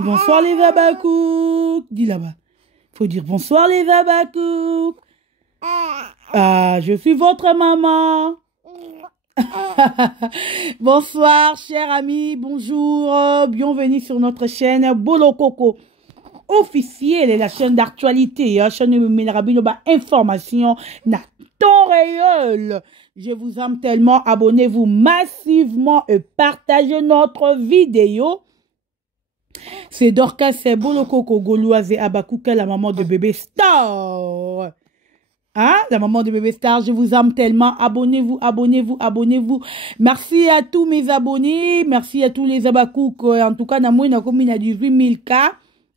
Dis bonsoir les Abakouk. Dis là-bas. Faut dire bonsoir les Abakouk. Ah, je suis votre maman. Bonsoir, chers amis. Bonjour. Bienvenue sur notre chaîne Bolo Coco officielle, la chaîne d'actualité. La chaîne de information na temps réel. Je vous aime tellement. Abonnez-vous massivement et partagez notre vidéo. C'est Dorcas, c'est Bolo Coco Gauloise et Abakouka, la maman de bébé Star. Hein? La maman de bébé Star, je vous aime tellement. Abonnez-vous, abonnez-vous, abonnez-vous. Merci à tous mes abonnés. Merci à tous les Abakouk. En tout cas, Namoui n'a commis 18 000 cas.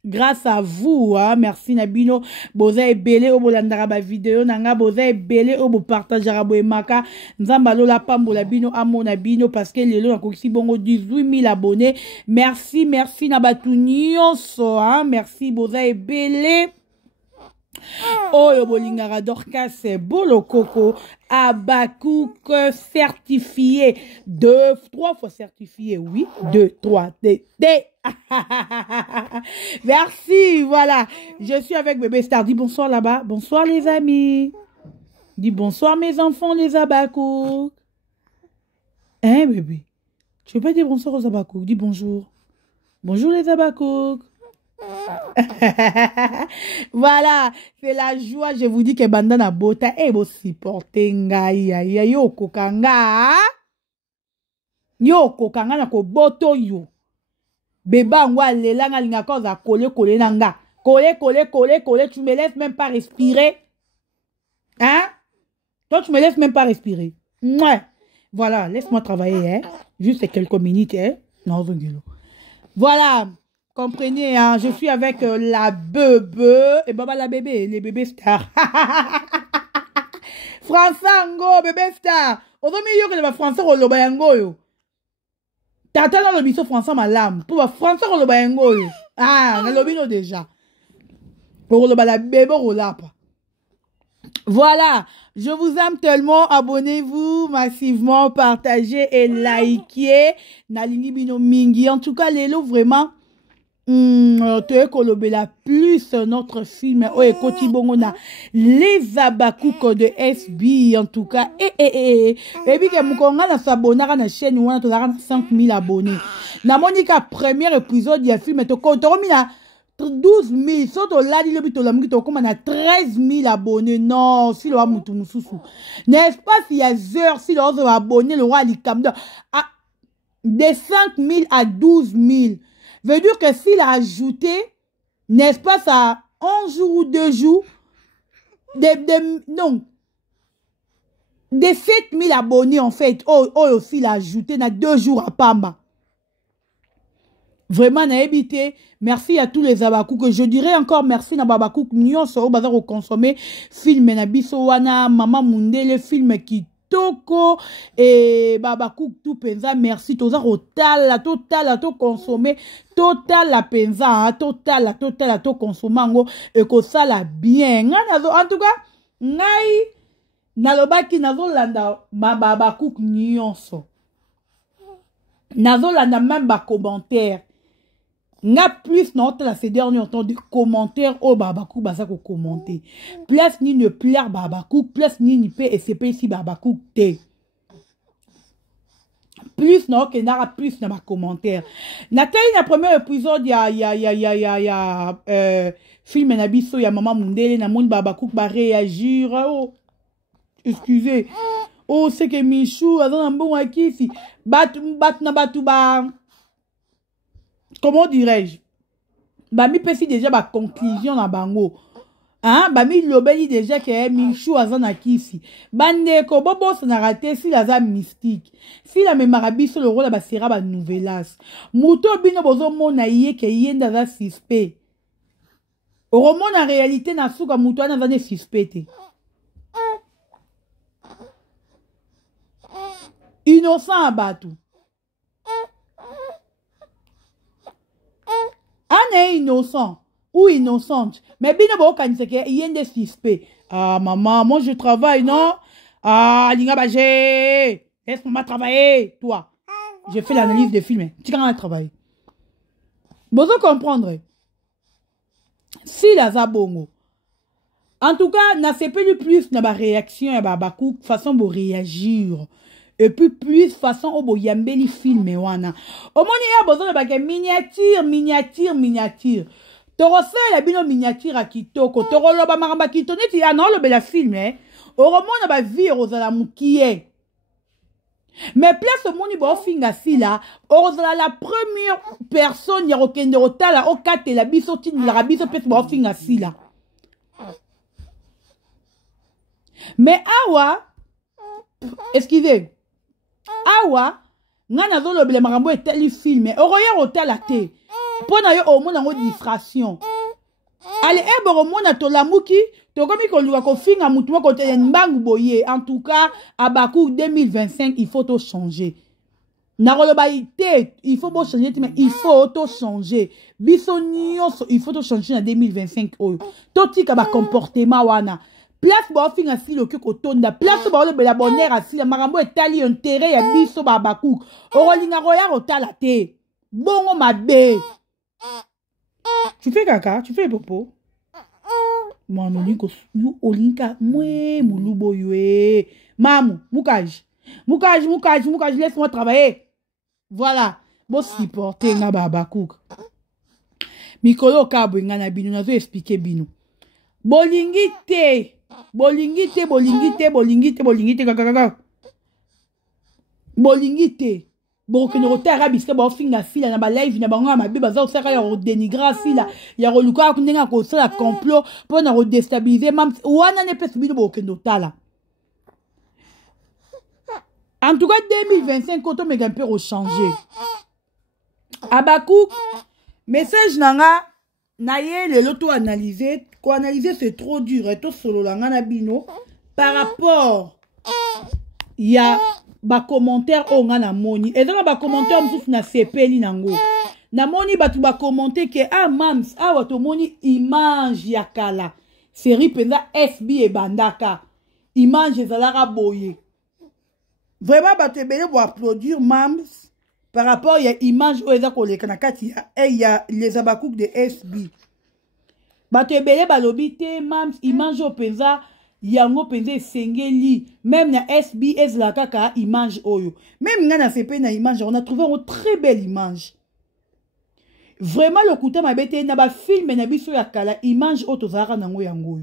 Grâce à vous, hein? Merci Nabino. Boza e belé obo landara ba vidéo nanga boza e belé obo partagera bo emaka. Nzambalo la pambo la bino amo Nabino parce que lelo na kokisi bongo 18 000 abonnés. Merci, merci Nabatu nyonso, hein? Merci boza e belé. Oh, yo bolingara Dorcas, Bolo Coco, Abakouk certifié. 3 fois certifié, oui. 2, 3, D. Merci, voilà. Je suis avec bébé Star. Dis bonsoir là-bas. Bonsoir les amis. Dis bonsoir mes enfants, les Abakouk. Hein, bébé? Tu veux pas dire bonsoir aux Abakouk? Dis bonjour. Bonjour les Abakouk. Voilà, c'est la joie. Je vous dis que bandana bota et vous supportez ngai yo kokanga. Yo kokanga na ko boto yo. Beba ngwa lela nga linga koza kole nanga. Kole, tu me laisses même pas respirer. Hein? Toi tu me laisses même pas respirer. Mouais. Voilà, laisse-moi travailler, hein. Juste quelques minutes, hein. Non, voilà. Comprenez, hein, je suis avec la bebe et baba la bébé, les bébés stars. Françango, bébé star. Aujourd'hui, il y a des Français au Lobayango. Yo. Tata dans le biseau français ma lame. Pour Français au Lobayango. Ah, le lobino déjà. Pour le la bébé au lapa. Voilà, je vous aime tellement. Abonnez-vous massivement, partagez et likez. Nalini bino mingi. En tout cas, Lélo, vraiment. La plus notre film les Abakouk de SB en tout cas et puis que mukonga na s'abonner na chaîne wana to na 5 000 abonnés na monika premier épisode ya film to mina 12 000 soto ladi le bito la mukito comme na 13 000 abonnés non si le wa mutu mususu n'est-ce pas s'il y a heures si le wa abonné le roi likamdo de 5 000 à 12 000 veut dire que s'il a ajouté, n'est-ce pas ça, 11 jours ou 2 jours, non, de 7 000 abonnés en fait, aussi il a ajouté, na 2 jours à Pamba. Vraiment, na évité. Merci à tous les Abakouk. Que je dirais encore merci na Babakouk. Nyon so bazar au consommer film na biso wana Mama Mundele film qui Toko et Babakouk tout penza merci toza total la to consommer total la penza hein, total la to consommer et que ça la bien en tout cas ngai nalobaki nazo landa Babakouk nyonso nazo landa même ba commentaire nga plus non la ces derniers temps de commentaires au Babakouk basa ko commenter plus ni ne plaire Babakouk plus ni peut SCP ici Babakouk té plus non que n'ara plus na commentaire na kay na premier épisode ya film na biso ya Mama Mundele na monde Babakouk ba réagir oh excusez oh c'est que Michou azan bon akisi bat na batu ba comment dirais-je? Bami pesi déjà ba conclusion na bango. Hein? Bami lobeli déjà que Michou azana kisi. Bande ko bobo na raté si la za mystique. Si la memarabi sur le rôle ba sera ba nouvelas. Muto bino bozo mona yé ke yenda za suspect. Oromo na réalité na suka muto na za suspecté. Innocent abatu. On est innocent ou innocente. Mais bien, il y a des suspects. Ah, maman, moi je travaille, non? Ah, Linga Bagé, laisse-moi travailler, toi. Je fais l'analyse des films. Tu vas travailler. Vous comprendre? Si la zabongo. En tout cas, n'a pas plus na ba réaction ba bakou façon de réagir. Et puis plus façon au yambeli film wana. Au moni ya besoin de miniature. Torose la bino miniature a kitoko. Torolo ba maramba kitone ti non le bela film Au roman na ba vie rozala mukie. Mais place au moni ba finga si là, rozala la première personne ya rokende rotala o kate la biso ti la biso pese ba finga si là. Mais awa, excusez, awa, ngana zolo bele marambo et tel film, oroya hotel la te, pona yo au monde en distraction. Allez, ebo mona to la muki, to komi ko luka ko finga mutuwa ko te mbangu boye. En tout cas, à Bakou 2025, il faut tout changer. Narolo ba ite, il faut bon changer, mais il faut tout changer. Bisonio, il faut tout changer en 2025. Toti ka ba comportement wana. Place bo finga si le kiko tonda. Place bo le bela bonheur asi la marambo etali intérêt ya biso ba Bakou. Orolinga roya rotala te. Bongo mabe. Tu fais caca, tu fais popo. Moi non liko yu olinka mwe mulubo yue. Mamu, mukaj. Mukaj, laisse-moi travailler. Voilà. Bo supporter nga ba Bakou. Mikolo kabo ngana binu nazo expliquer binu. Bolingite kaka. Bolingite. Bon, que nous retard bisque bon finga fila na ba live na bango ma biba za osaka ya dénigrer fila ya roluka kunenga ko sala complot pour na redéstabiliser même wana ne peut subir bon que nous tala. En tout cas 2025 quand on mega un peu rechanger. Abakou message nanga naye le loto analyser quoi analyser c'est trop dur et tout solo la ngana bino par rapport ya ba commentaire o nga na moni et dans ba commentaire msusu na sepeli nango na moni batu ba commenter que ah mams ah wato moni image ya kala série penza SB e bandaka image ezalaka boye vraiment batu ebele bo applaudir mams par rapport ya image o eza koleka na kati ya les abakouk de SB batu ebele balobi te mams image o penza yango penze sengeli même na SBS la kaka image oyo même nga na CP na image on a trouvé une très belle image vraiment le kuta mabete na ba film na biso ya kala image auto zara nango yango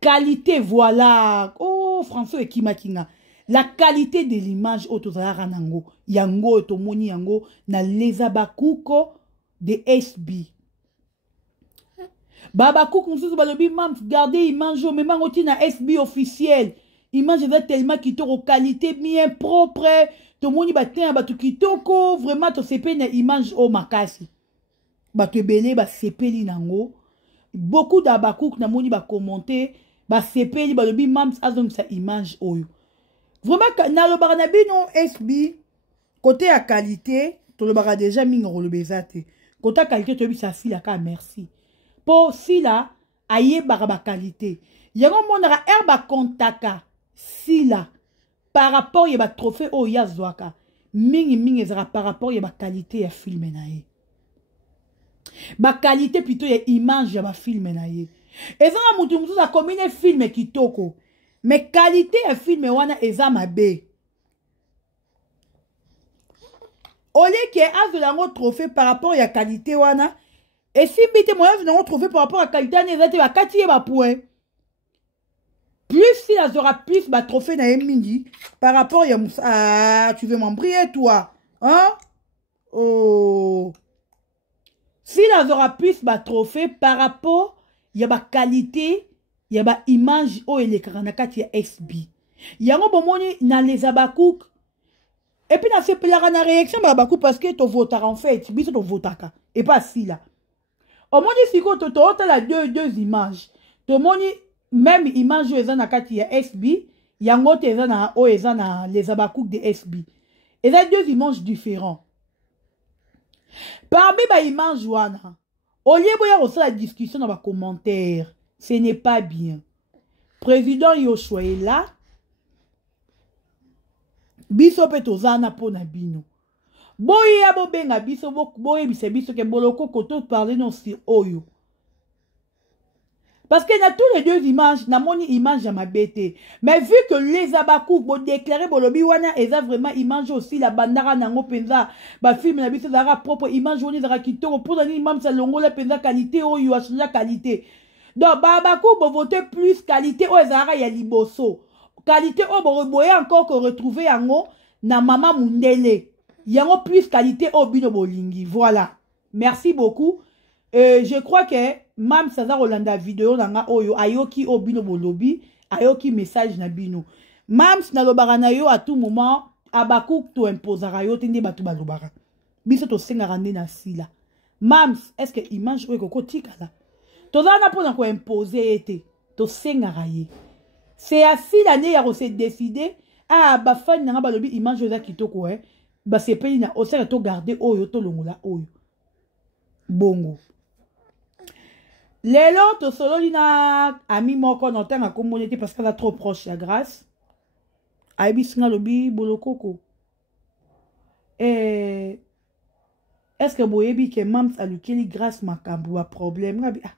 qualité voilà oh François Ekimakinga la qualité de l'image auto zara nango yango to moni yango na les abakuko de SB Baba Kouk nous balobi mam regardez image mais mangoti na SB officiel image est tellement kitoko qualité bien propre to moni batin ba to kitoko vraiment to CP na image o makasi ba to belé ba sepeli nango beaucoup d'abakouk na moni ba commenter ba sepeli balobi mam azong sa image oyo vraiment na lo barana bino SB côté à qualité to lo bara déjà mingo le bezate côté qualité to bi sa fila ka merci pour si là aye baraba qualité yango monara herba kontaka si là par rapport ya ba trophée o ya zwaka mingi ezara par rapport ya ba qualité ya film na ye ba qualité plutôt ya image ya ba film na ye ezanga mutu a combiner film kitoko mais qualité ya film wana eza mabe ole ke azolango trophée par rapport ya qualité wana. Et si bite moi je n'ai trouvé par rapport à qualité n'ezate ba katiye ba point. Plus si la aura plus ba trophée na mini par rapport ya ah tu veux m'embrier toi hein oh si la aura plus ba trophée par rapport ya ba qualité ya ba image o ele karanakati ya SB yango bomoni na les abakouk et puis na fait pela na réaction ba abakouk parce que to votera en fait biso to votaka et pas si là. Au moins, si tu as deux images, tu as même image où il y a SB, il y a les abakouk de SB. Il y a deux images différentes. Parmi les images, au lieu de la discussion dans les commentaires, ce n'est pas bien. Président Yoshua est là. Biso petozana pona bino. Boye ya bobenga biso boye biso ke boloko koto parler non si oyo. Parce que dans tous les deux images, na moni image à ma bête. Mais vu que les abakou bo déclarer bolobi wana eza vraiment image aussi la bandara nango penza ba film na biso zara propre image oni zara kitoko pour donner imam sa longo la penza qualité oyo a changer qualité. Donc ba abakou bo voter plus qualité o zara ya liboso. Qualité o bo boye encore que retrouver yango na mama mundele. Yango plus qualité o bino bolingi. Voilà. Merci beaucoup. Je crois que Mam Saza Rolanda vidéo nanga oyo ayoki obino bolobi ayoki message na bino. Mam na lobara na yo à tout moment abakou to imposera yo tindi batu balobara. Biso to sengara na sila. Mam est-ce que image oyo koko tikala. Tozana pona ko imposer ete to sengara ye. C'est assis l'année ya se décider ah ba fan nanga balobi image oyo kitoko ba se peli na osaka to garder oyo to longola oyo. Bongo. Lelo to solo lina ami moko non tanga communauté parce qu'elle est trop proche la grâce. Aibi singa lobi bolokoko. Est-ce que boyebi que mams a lukeli grâce makambo ba problème ngabi ah.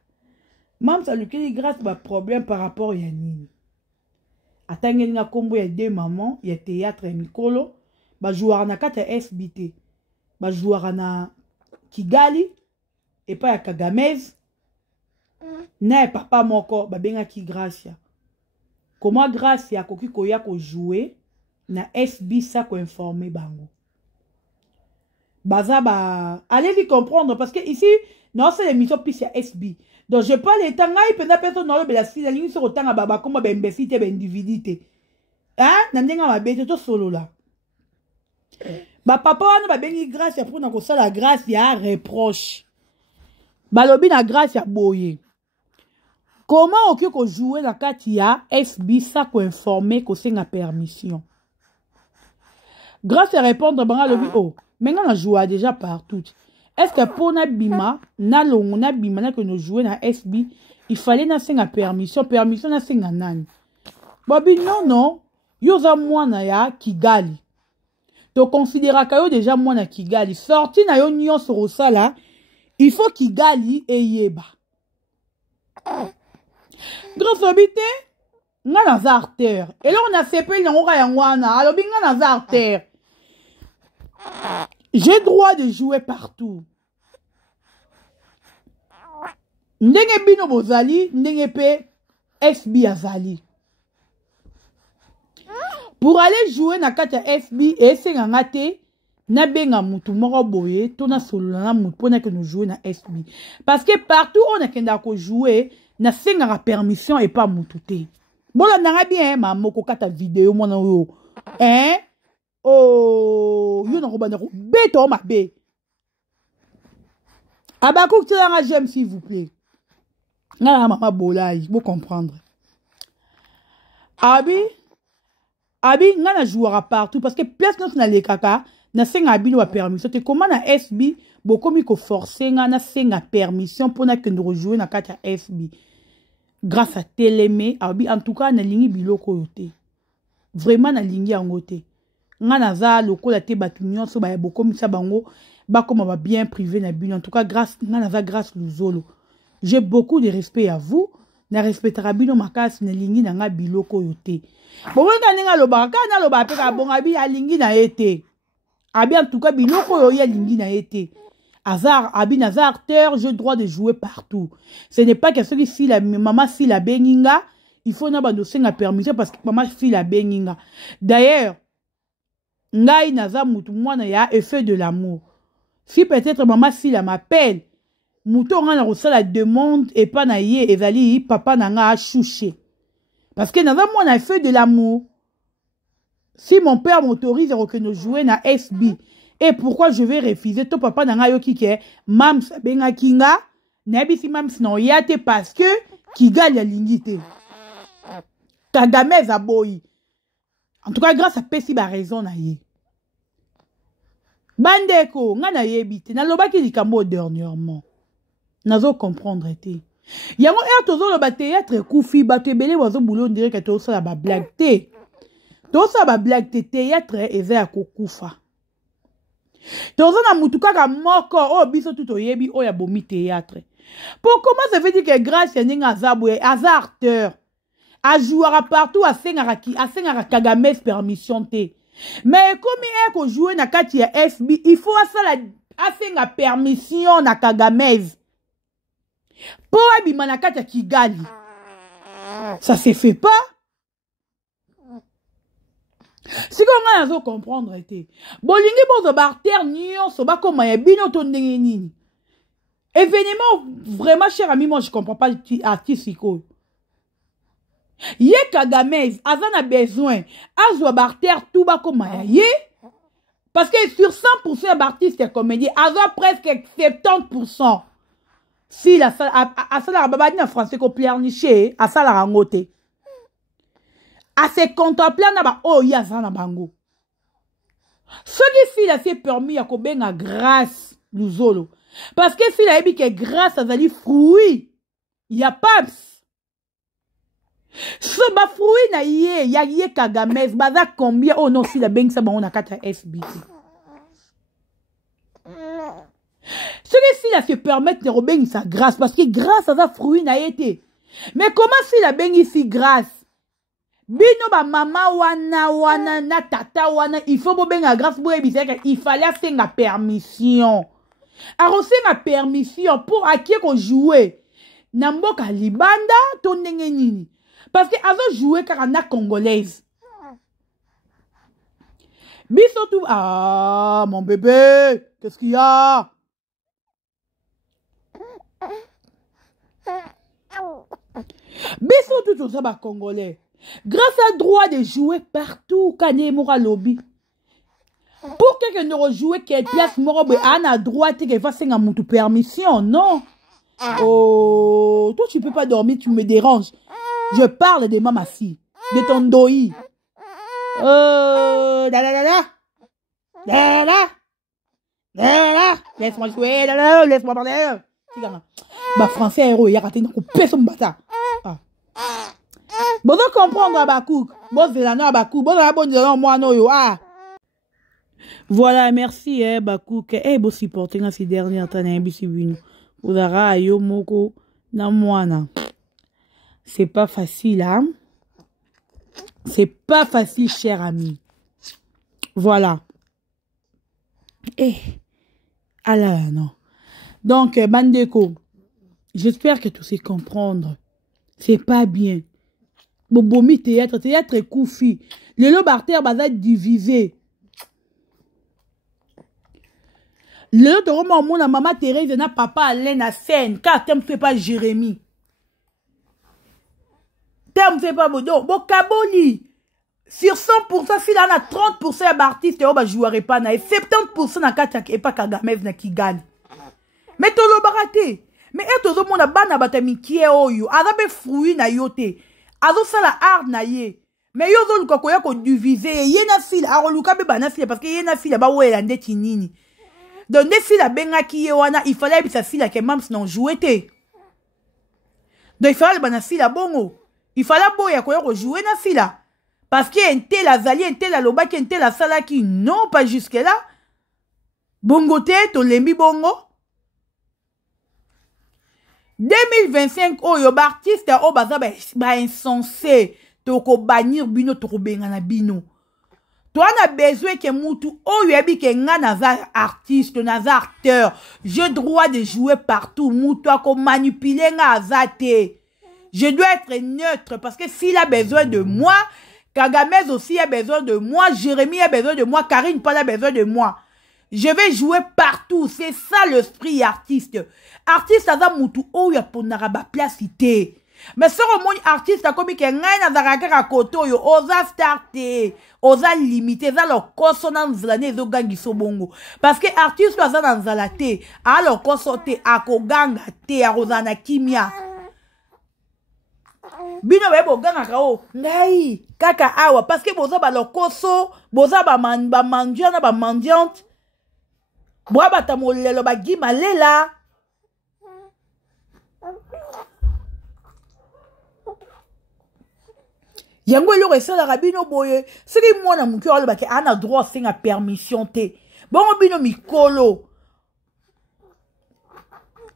Mams a lukeli grâce ba problème par rapport ya nini. Atangeli na kombo ya deux mamans, ya théâtre et mikolo, ba jouara na kata SBT. Ba jouara na Kigali et pas ya Kagamez. Na papa moko babenga ki Gracia. Comment Gracia koki koya ko jouer na SB ça ko informer bango. Baza ba allez-y comprendre parce que ici non c'est l'émission puis c'est SB. Donc je parle les tanga il peut personne non be la si la ligne sur tanga baba comme ba imbécilité ba individualité. Hein nandenga ma bête to solo là. Ba papa wana ba bengi Gracia pour na ko sala grâce ya reproche. Balobi na grâce ya boye. Comment on peut jouer la Katia SB ça qu'on informer qu'on c'est la permission. Grâce à répondre banga lobi oh maintenant on joue déjà partout. Est-ce que pour na bima na longo na bima na que nous jouer na SB il fallait na c'est la permission na c'est na nani. Babi non yo za mwana ya Kigali. To considéra ka yo déjà mwana Kigali sorti na yo nyon sur sala il faut Kigali et yeba. Grâce obité, nga na artère. Et là on a fait pelle n'onga yangwana. Alors binga na artère. J'ai droit de jouer partout. Ndenge bino bozali, ndenge pe SB azali. Pour aller jouer na kata SB et c'est ngate na benga mutu moko boye to na solo na mutu pona que nous jouer na SB. Parce que partout on a kenda ko jouer na senga permission et pas mututé. Bon là nanga bien ma moko kata vidéo mona yo. Hein? Oh, yo na robana ko beto ma be. Abakou tela j'aime s'il vous plaît. Nga mama bolai, vous comprendre. Abi nga na jouera partout parce que place nous na les kaka na senga bino wa permission. Te comment na SB bokomi ko forcer nga na senga permission pour na que nous rejouer na kata SB. Grâce à Télémé, en tout cas, na lingi biloko yote. Vraiment na lingi angote. Nga naza loko la te batunyon so ba boko misa bango ba comme ba bien privé na bino. En tout cas, grâce nga naza grâce luzolo. J'ai beaucoup de respect à vous. Na respectera bino makasi na lingi na nga biloko yote. Bon nga ninga loba ka na loba pe ka bonga bi ya lingi na ete. Abi en tout cas biloko yo ya lingi na ete. Hazard, Abi acteur, j'ai le droit de jouer partout. Ce n'est pas que celui si la maman si la beninga, il faut n'abandonner la permission parce que maman si la beninga. D'ailleurs, ngai naza mutu mwana ya effet de l'amour. Si peut-être maman si la m'appelle, mutu on a reçu la demande et pas na ye ezali papa nanga a chouché. Parce que naza mwana effet de l'amour. Si mon père m'autorise à que nous jouer na SB. Et pourquoi je vais refuser ton papa n'a yo kike mams benga kinga nabi si mams non yate parce que Kigali a l'ingité. Kagamez a boyi. En tout cas grâce à Pessi ba raison na ye. Bandeko nga na yebite na loba ki likambo dernièrement. Nazo comprendre te. Yango tozo lo ba théâtre kufi ba tebele wazo boulot on dirait que to ça ba blague te. To ça ba blague te théâtre eza ya kokufa. Tozana mutukaka moko o biso tout oyebi o ya bomi théâtre. Pour comment ça veut dire que grâce ya ninga azabwe acteur a jouera partout a sengara Kagame's permission te. Mais comme il ko jouer na kati ya FB, il faut asenga permission na Kagame's. Pour abima na kati ya Kigali. Ça se fait pas. Si on a comprendre été. Bolingi bozo barter nyonso ba koma ya bino to ndenge nini. Événement vraiment cher ami, moi je comprends pas artiste iko. Ye Kagame's azana besoin azwa barter tout ba koma ya ye. Parce que sur 100% d'artistes et comédiens, azwa presque 70%. Si la salle a babadi en français ko pleurnicher, a salle a rangote. A se contempler na ba oh ya za na bango. Ce qui si la c'est permis à kobenga grâce luzolo. Parce que si la ebi que grâce à zali fruit, y a pas. Ce ba fruit na ye Kagame's baza combien oh non si la beng sa ba on a kata SBT. Ce qui si la se permettre de rebenga sa grâce parce que grâce à sa fruit na été. Mais comment si la beng ici grâce? Bino ba mama wana na tata wana il faut bobenga grâce pour ebiseka il fallait senga permission. A resenga permission pour akie ko jouer na mboka libanda to ndenge nini parce que azo jouer kaka na congolaise. Biso tout ah mon bébé, qu'est-ce qu'il y a? Biso tout ça ba congolais. Grâce à droit de jouer partout, Kanye Mora lobby. Pour quelqu'un ne rejouer quelle place Mora a droit de faire un moutou permission, non? Oh, toi tu peux pas dormir, tu me déranges. Je parle de mamassi, de ton doi. Laisse-moi jouer, laisse-moi parler. Bah français héros, il y a raté une coupe son bâtard. Bon, donc comprendre Abakouk. Bon, c'est la Abakouk. Bon, la bonne moi, non, yo. Ah. Voilà, merci, Bakouk. Eh, bon, supporter dans ces dernières années, bisibino. Vous avez yo moko na moana. C'est pas facile, hein. C'est pas facile, cher ami. Voilà. Eh. Ah là, non. Donc, Bandeko, j'espère que tu sais comprendre. C'est pas bien. Bobomi théâtre est koufi. Le lobe artère va être divisé. Le lobe mon maman Thérèse n'a papa Alain à scène. Car tu ne fais pas Jérémie. Tu ne fais pas Bodo. Bon, Kaboli. Sur 100%, si là, on a 30% d'artistes, on ne jouerait pas. Et 70% n'a pas Kagame's qui gagne. Mais tu l'as baraté. Mais tout le monde a ban batami qui est oyo. Azabe fruit na yote. Azo sala art na ye. Mais yo zo luka koya ko diviser. Ye na fil aro luka be bana fil parce que ye na fil ba wela ndeti nini. Donc ne fil benga ki ye wana il fallait bisa fil que mams non jouer te. Donc il fallait bana fil bongo. Il fallait boya koya ko jouer na fil parce que ente la zali ente la loba ki ente la sala ki non pas jusque là. Bongo te to lembi bongo. 2025 oyo ba artiste o baza ba insensé toko bannir bino toko benga na bino. Toi na besoin que mutu oyo ebi ke nga naza artiste naza acteur, j'ai droit de jouer partout mutu ako manipuler nga azate. Je dois être neutre parce que s'il a besoin de moi, Kagame's aussi a besoin de moi, Jérémie a besoin de moi, Karine Paul a besoin de moi. Je vais jouer partout. C'est ça l'esprit artiste. Artiste, ça va moutou ou ya ponara ba place ité. Mais si on monte artiste, comme il y a un azaraka à côté, osa starter, osa limiter, ça leur consonance l'année zo gangi so bongo. Parce que artiste, ça dans zalate, alors consorter à koganga te, à rosana kimia. Bino bebo ganga kao, ngai, kaka awa, parce que boza ba leur koso, boza ba mandiana, ba mandiante. Boa bata molelo ba gima lela. Yango lo resala rabino boye. C'est que moi na mon cœur ba ke ana droit singa permission te. Bon, bino mikolo.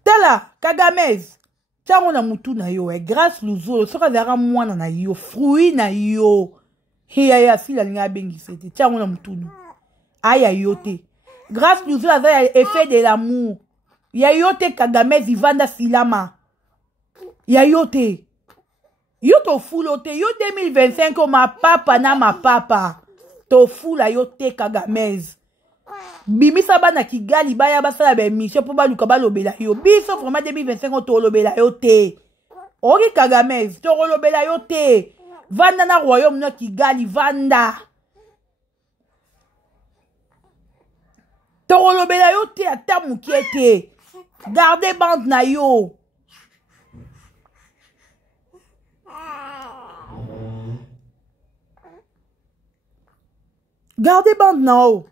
Tala, Kagamez. Tiens, on a moutou na yo, grâce l'ouzo, ce que mwana na yo, fruit na yo. Hiya, si la linga bengi c'était. Tiens, on a moutou. Aïe, yote. Grâce l'ouzo, la effet de l'amour. Ya yote Kagamez, Ivanda Silama. Ya yote. Yo to fulote, yo 2025, ma papa na ma papa. To fula yote Kagamez. Bimisa bana Kigali baya basala be mission pour baluka balobela yo. Biso vraiment 2025 to lobela yo te. Ori Kagamez, to lobela yo te. Vanda na royaume na Kigali vanda. To lobela yo te ata mukiete. Gardez bande na yo. Gardez bande na yo.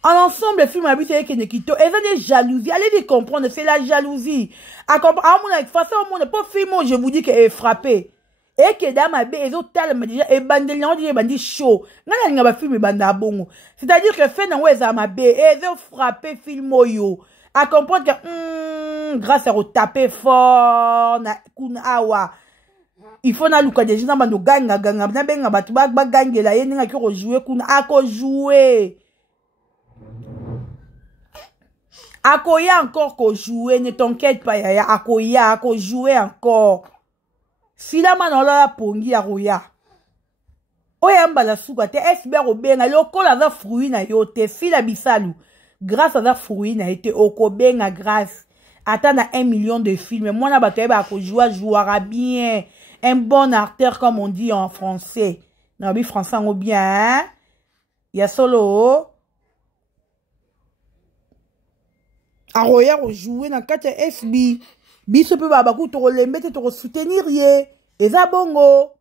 En ensemble, le film a vu que Nekito. Et ça des jalousies. Allez les comprendre, c'est la jalousie. À comprendre, avec face au monde, pas film, je vous dis qu'elle est frappée. Et que dans ma baie, les autres talents, et bandé, on dit, bandit chaud. Non, n'a pas film, banda bon. C'est-à-dire que fait dans ouais, ma baie, et ils ont frappé film yo. À comprendre que, grâce à taper fort, na kunawa. Il faut na luka des gens, bando ganga, na benga, batu, gangue, la yéninga qui rejouer, kuna, à jouer. Akoya encore qu'on jouer, ne t'inquiète pas, yaya. Akoya, qu'on jouer encore. Filama non la pongi akoya. Oya mbala souka te esber obenga loko la za fruit na yote fila bisalu. Grâce à ça fruit na été okobenga grâce. Attends 1 million de films. Moi na bato ba ko jouera bien. Un bon acteur comme on dit en français. Non bi français on bien. Hein? Il y a solo. Aroya jouer dans 4 FB. Biso pe babaku to lembe te to soutenir ye. Eza bongo.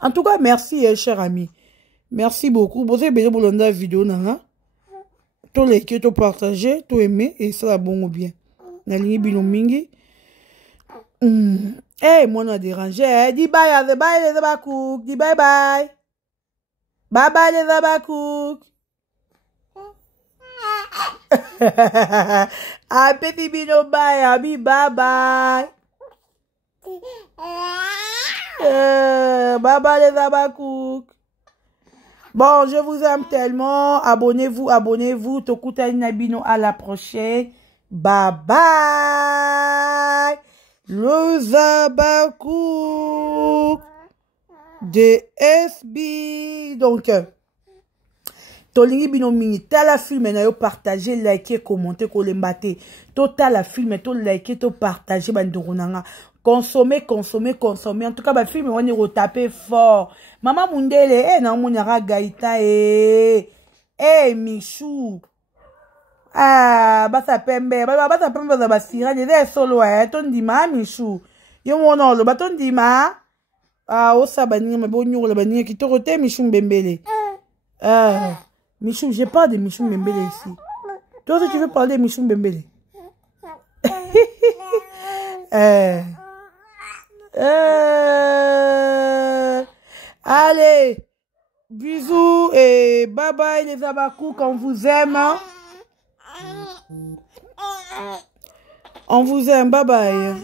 En tout cas, merci, cher ami. Merci beaucoup. Vous avez bien pour la vidéo, nana. To like, to partager, to aimer, et ça va bon ou bien. Na ligne bino mingi. Moi, on a dérangé. Dis bye à the bye les abakouk. Dis bye bye. Bye bye les abakouk. Ah, petit bino bye, ami, bye bye. Bye bye les abakouk. Bon, je vous aime tellement. Abonnez-vous, abonnez-vous. Tokuta Nabino, à la prochaine. Bye bye. Les abakouk de SB. Donc, Tolingi bino mini, ta la film na yo partager, liker, commenter, kolembate. To ta la film, to liker, to partager, bandorunanga. Consommer, consommer, consommer. En tout cas, ba film on est retaper fort. Maman Mundele, na monara gaita Michou. Ah, basa pembe, basa pembe za basira, de solo ton dima Michou. Yo mono lo baton dima. Ah, osa bani me bonyo la bani ki to rote Michou Mbembele. Ah. Michou, j'ai pas de Michou Mbembele ici. Toi, si tu veux parler de Michou Mbembele. Allez, bisous et bye bye les abakouk, on vous aime. On vous aime, bye bye.